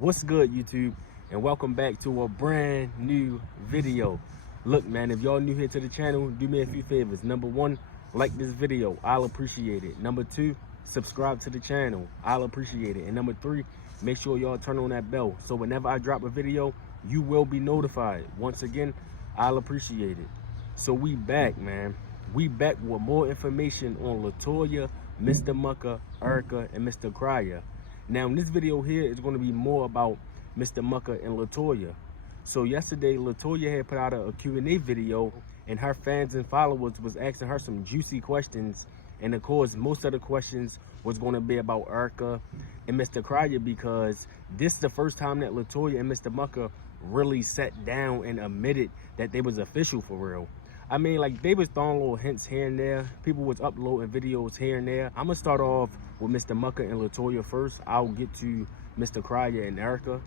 What's good, YouTube, and welcome back to a brand new video. Look, man, if y'all new here to the channel, do me a few favors. Number one, like this video, I'll appreciate it. Number two, subscribe to the channel, I'll appreciate it. And number three, make sure y'all turn on that bell so whenever I drop a video, you will be notified. Once again, I'll appreciate it. So we back, man. We back with more information on Latoya, Mr. Mucker, Erica, and Mr. Cryer. Now, in this video here is going to be more about Mr. Mucker and Latoya. So yesterday, Latoya had put out a Q&A video, and her fans and followers was asking her some juicy questions. And of course, most of the questions was going to be about Erica and Mr. Cryer, because this is the first time that Latoya and Mr. Mucker really sat down and admitted that they was official for real. I mean, like, they was throwing little hints here and there. People was uploading videos here and there. I'm gonna start off with Mr. Mucker and Latoya first. I'll get to Mr. Cryer and Erica.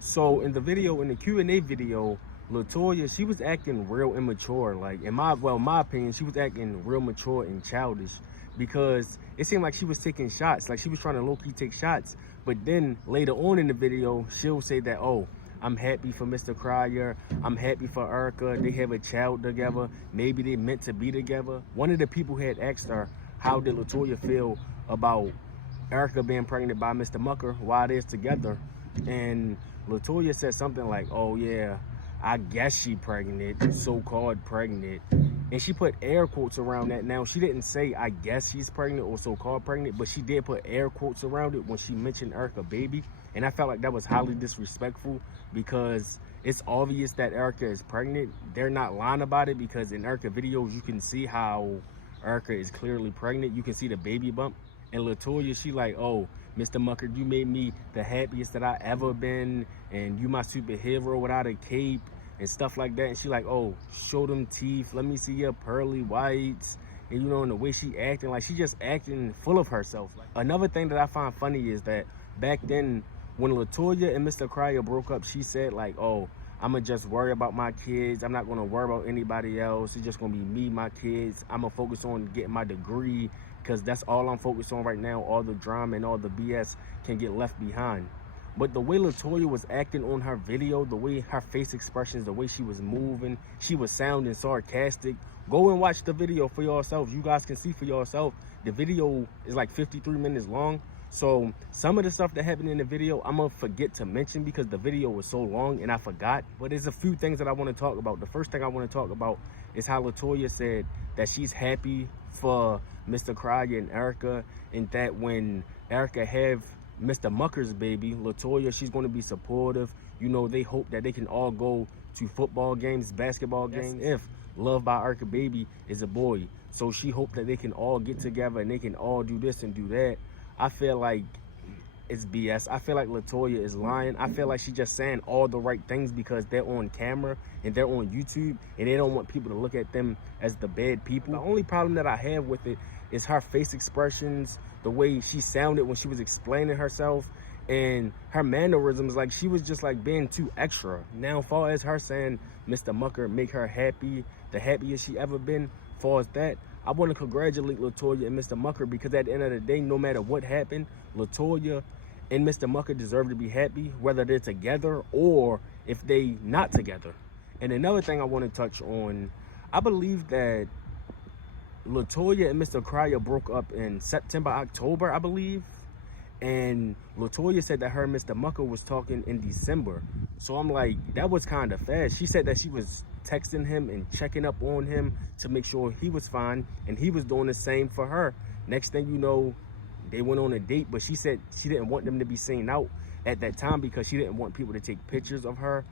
So in the video, in the Q&A video, Latoya, she was acting real immature. Like, in my opinion, she was acting real mature and childish, because it seemed like she was taking shots. Like, she was trying to low-key take shots. But then later on in the video, she'll say that, oh, I'm happy for Mr. Cryer, I'm happy for Erica, they have a child together, maybe they meant to be together. One of the people had asked her, how did Latoya feel about Erica being pregnant by Mr. Mucker while they're together? And Latoya said something like, oh yeah, I guess she pregnant, so-called pregnant. And she put air quotes around that. Now, she didn't say, I guess she's pregnant or so-called pregnant, but she did put air quotes around it when she mentioned Erica baby. And I felt like that was highly disrespectful, because it's obvious that Erica is pregnant. They're not lying about it, because in Erica videos, you can see how Erica is clearly pregnant. You can see the baby bump. And Latoya, she like, oh, Mr. Mucker, you made me the happiest that I ever been, and you my superhero without a cape and stuff like that. And she like, oh, show them teeth, let me see your pearly whites. And you know, and the way she acting, like, she just acting full of herself. Another thing that I find funny is that back then, when Latoya and Mr. Cryer broke up, she said like, oh, I'ma just worry about my kids, I'm not gonna worry about anybody else, it's just gonna be me, my kids, I'ma focus on getting my degree, because that's all I'm focused on right now. All the drama and all the BS can get left behind. But the way Latoya was acting on her video, the way her face expressions, the way she was moving, she was sounding sarcastic. Go and watch the video for yourselves. You guys can see for yourself. The video is like 53 minutes long. So some of the stuff that happened in the video, I'm gonna forget to mention because the video was so long and I forgot. But there's a few things that I want to talk about. The first thing I want to talk about is how Latoya said that she's happy for Mr. Cryer and Erica, and that when Erica have Mr. Mucker's baby, Latoya, she's going to be supportive. You know, they hope that they can all go to football games, basketball games, if Love by Erica baby is a boy. So she hoped that they can all get together and they can all do this and do that. I feel like it's BS. I feel like Latoya is lying. I feel like she's just saying all the right things because they're on camera and they're on YouTube, and they don't want people to look at them as the bad people. The only problem that I have with it is her face expressions, the way she sounded when she was explaining herself, and her mannerisms. Like, she was just like being too extra. Now, as far as her saying Mr. Mucker make her happy, the happiest she ever been, as far as that, I want to congratulate Latoya and Mr. Mucker, because at the end of the day, no matter what happened, Latoya and Mr. Mucker deserve to be happy, whether they're together or if they not together. And another thing I want to touch on, I believe that Latoya and Mr. Cryer broke up in September, October, I believe. And Latoya said that her and Mr. Mucker was talking in December. So I'm like, that was kind of fast. She said that she was texting him and checking up on him to make sure he was fine, and he was doing the same for her. Next thing you know, they went on a date, but she said she didn't want them to be seen out at that time because she didn't want people to take pictures of her,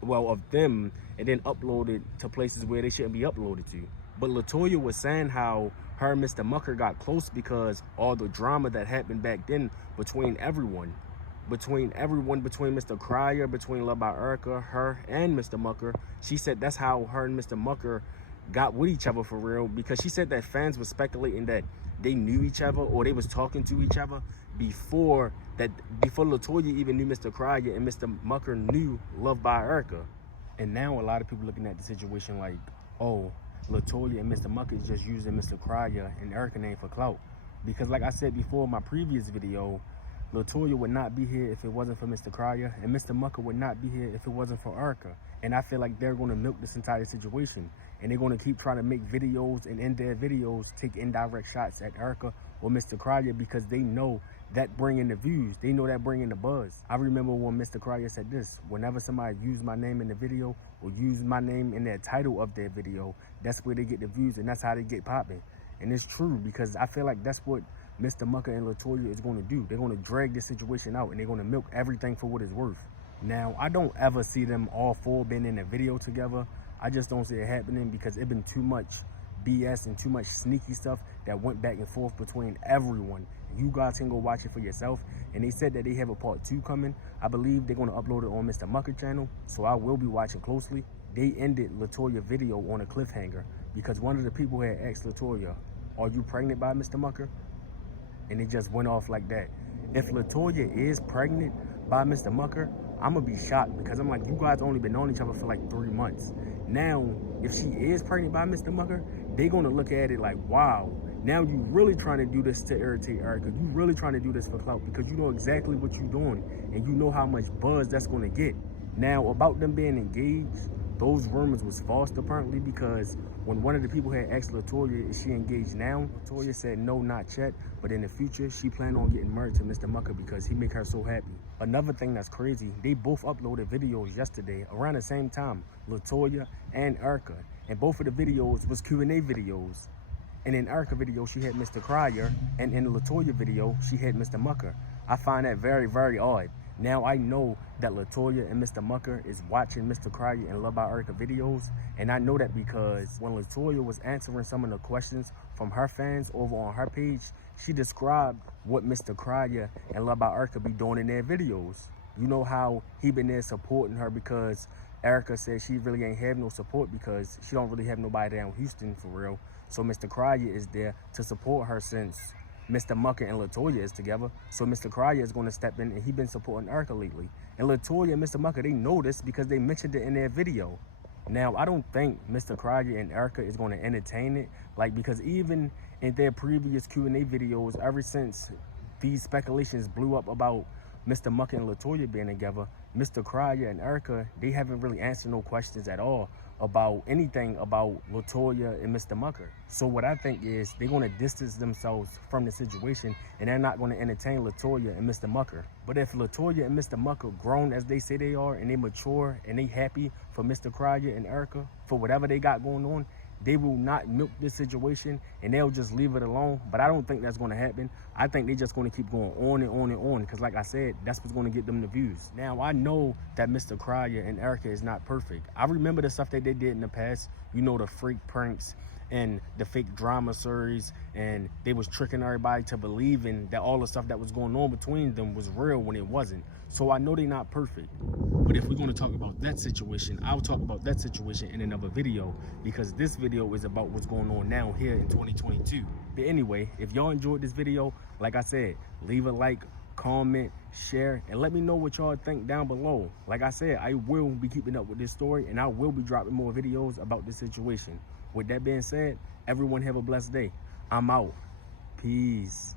well, of them, and then upload it to places where they shouldn't be uploaded to. But Latoya was saying how her and Mr. Mucker got close because all the drama that happened back then between everyone, between Mr. Cryer, between Love by Erica, her, and Mr. Mucker. She said that's how her and Mr. Mucker got with each other for real, because she said that fans were speculating that they knew each other or they was talking to each other before Latoya even knew Mr. Cryer, and Mr. Mucker knew Love by Erica. And now a lot of people looking at the situation like, oh, Latoya and Mr. Mucker is just using Mr. Cryer and Erica name for clout. Because like I said before in my previous video, LaToya would not be here if it wasn't for Mr. Crier, and Mr. Mucker would not be here if it wasn't for Erica. And I feel like they're going to milk this entire situation, and they're going to keep trying to make videos, and in their videos take indirect shots at Erica or Mr. Crier, because they know that bringing the views, they know that bringing the buzz. I remember when Mr. Crier said this: whenever somebody used my name in the video or used my name in their title of their video, that's where they get the views, and that's how they get popping. And it's true, because I feel like that's what Mr. Mucker and LaToya is going to do. They're going to drag this situation out, and they're going to milk everything for what it's worth. Now, I don't ever see them all four being in a video together. I just don't see it happening, because it's been too much BS and too much sneaky stuff that went back and forth between everyone. You guys can go watch it for yourself. And they said that they have a part 2 coming. I believe they're going to upload it on Mr. Mucker channel, so I will be watching closely. They ended LaToya video on a cliffhanger, because one of the people had asked LaToya, "Are you pregnant by Mr. Mucker?" And it just went off like that. If LaToya is pregnant by Mr. Mucker, I'm gonna be shocked, because I'm like, you guys only been knowing each other for like 3 months. Now, if she is pregnant by Mr. Mucker, they gonna look at it like, wow, now you really trying to do this to irritate Erica. You really trying to do this for clout, because you know exactly what you're doing, and you know how much buzz that's gonna get. Now, about them being engaged, those rumors was false apparently, because when one of the people had asked LaToya, is she engaged now? LaToya said no, not yet, but in the future, she planned on getting married to Mr. Mucker because he make her so happy. Another thing that's crazy, they both uploaded videos yesterday around the same time, LaToya and Erica, and both of the videos was Q&A videos. And in Erica video, she had Mr. Crier, and in the LaToya video, she had Mr. Mucker. I find that very, very odd. Now I know that LaToya and Mr. Mucker is watching Mr. Crier and Love by Erica videos, and I know that because when LaToya was answering some of the questions from her fans over on her page, she described what Mr. Crier and Love by Erica be doing in their videos. You know how he been there supporting her, because Erica said she really ain't have no support because she don't really have nobody down in Houston for real. So Mr. Crier is there to support her since Mr. Mucker and LaToya is together. So Mr. Crier is going to step in, and he been supporting Erica lately. And LaToya and Mr. Mucker, they know this because they mentioned it in their video. Now, I don't think Mr. Crier and Erica is going to entertain it, like, because even in their previous Q&A videos, ever since these speculations blew up about Mr. Mucker and LaToya being together, Mr. Crier and Erica, they haven't really answered no questions at all about anything about LaToya and Mr. Mucker. So what I think is they're going to distance themselves from the situation, and they're not going to entertain LaToya and Mr. Mucker. But if LaToya and Mr. Mucker grown as they say they are, and they mature, and they happy for Mr. Crier and Erica, for whatever they got going on, they will not milk this situation, and they'll just leave it alone. But I don't think that's going to happen. I think they're just going to keep going on and on and on, because like I said, that's what's going to get them the views. Now, I know that Mr. Crier and Erica is not perfect. I remember the stuff that they did in the past, you know, the freak pranks and the fake drama series, and they was tricking everybody to believing that all the stuff that was going on between them was real when it wasn't. So I know they're not perfect. But if we're going to talk about that situation, I'll talk about that situation in another video, because this video is about what's going on now here in 2022. But anyway, if y'all enjoyed this video, like I said, leave a like, comment, share, and let me know what y'all think down below. Like I said, I will be keeping up with this story, and I will be dropping more videos about this situation. With that being said, everyone have a blessed day. I'm out. Peace.